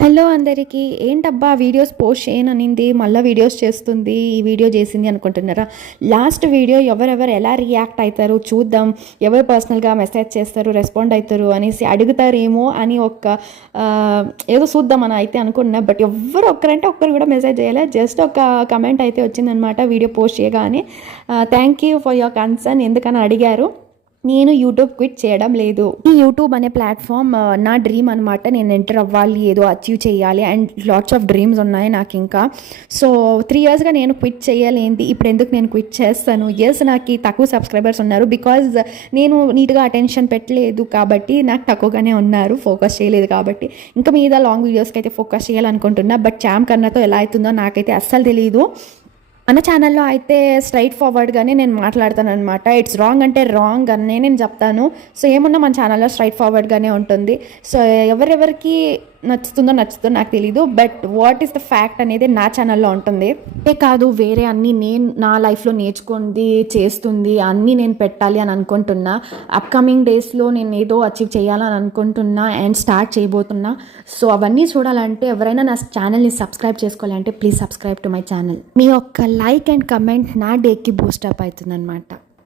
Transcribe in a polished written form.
Hello అందరికీ. ఏంటబ్బా videos post చేయననింది, మళ్ళీ వీడియోస్ చేస్తుంది, ఈ వీడియో చేసింది అనుకుంటున్నారా? లాస్ట్ వీడియో ఎవరెవరు ఎలా రియాక్ట్ అవుతారు చూద్దాం, ఎవరు పర్సనల్గా మెసేజ్ చేస్తారు, రెస్పాండ్ అవుతారు అనేసి అడుగుతారేమో అని ఏదో చూద్దామని అయితే అనుకుంటున్నా. బట్ ఎవరు ఒక్కరంటే ఒక్కరు కూడా మెసేజ్ చేయలే, జస్ట్ ఒక కమెంట్ అయితే వచ్చిందనమాట వీడియో పోస్ట్ చేయగానే. Thank you for your concern, ఎందుకని అడిగారు. నేను యూట్యూబ్ క్విట్ చేయడం లేదు. ఈ యూట్యూబ్ అనే ప్లాట్ఫామ్ నా డ్రీమ్ అనమాట. నేను ఎంటర్ అవ్వాలి, ఏదో అచీవ్ చేయాలి, అండ్ లాట్స్ ఆఫ్ డ్రీమ్స్ ఉన్నాయి నాకు ఇంకా. సో 3 yearsగా నేను క్విట్ చేయలేంది, ఇప్పుడు ఎందుకు నేను క్విట్ చేస్తాను? ఎస్, నాకు తక్కువ సబ్స్క్రైబర్స్ ఉన్నారు బికాజ్ నేను నీట్గా అటెన్షన్ పెట్టలేదు కాబట్టి నాకు తక్కువగానే ఉన్నారు, ఫోకస్ చేయలేదు కాబట్టి. ఇంకా మీద లాంగ్ వీడియోస్కి అయితే ఫోకస్ చేయాలనుకుంటున్నా. బట్ చామ్ కన్నతో ఎలా అవుతుందో నాకైతే అస్సలు తెలియదు. మన ఛానల్లో అయితే స్ట్రైట్ ఫార్వర్డ్గానే నేను మాట్లాడతాను అనమాట. ఇట్స్ రాంగ్ అంటే రాంగ్ అనే నేను చెప్తాను. సో ఏమున్నా మన ఛానల్లో స్ట్రైట్ ఫార్వర్డ్గానే ఉంటుంది. సో ఎవరెవరికి నచ్చుతుందో నాకు తెలీదు, but what is the fact అనేది నా ఛానల్లో ఉంటుంది. కాదు, వేరే అన్నీ నేను నా లైఫ్లో నేర్చుకుంది చేస్తుంది అన్నీ నేను పెట్టాలి అని అనుకుంటున్నా. అప్కమింగ్ డేస్లో నేను ఏదో అచీవ్ చేయాలని అనుకుంటున్నా అండ్ స్టార్ట్ చేయబోతున్నా. సో అవన్నీ చూడాలంటే, ఎవరైనా నా ఛానల్ని సబ్స్క్రైబ్ చేసుకోవాలంటే please subscribe to my channel. మీ యొక్క లైక్ అండ్ కమెంట్ నా డేకి బూస్టప్ అవుతుంది అనమాట.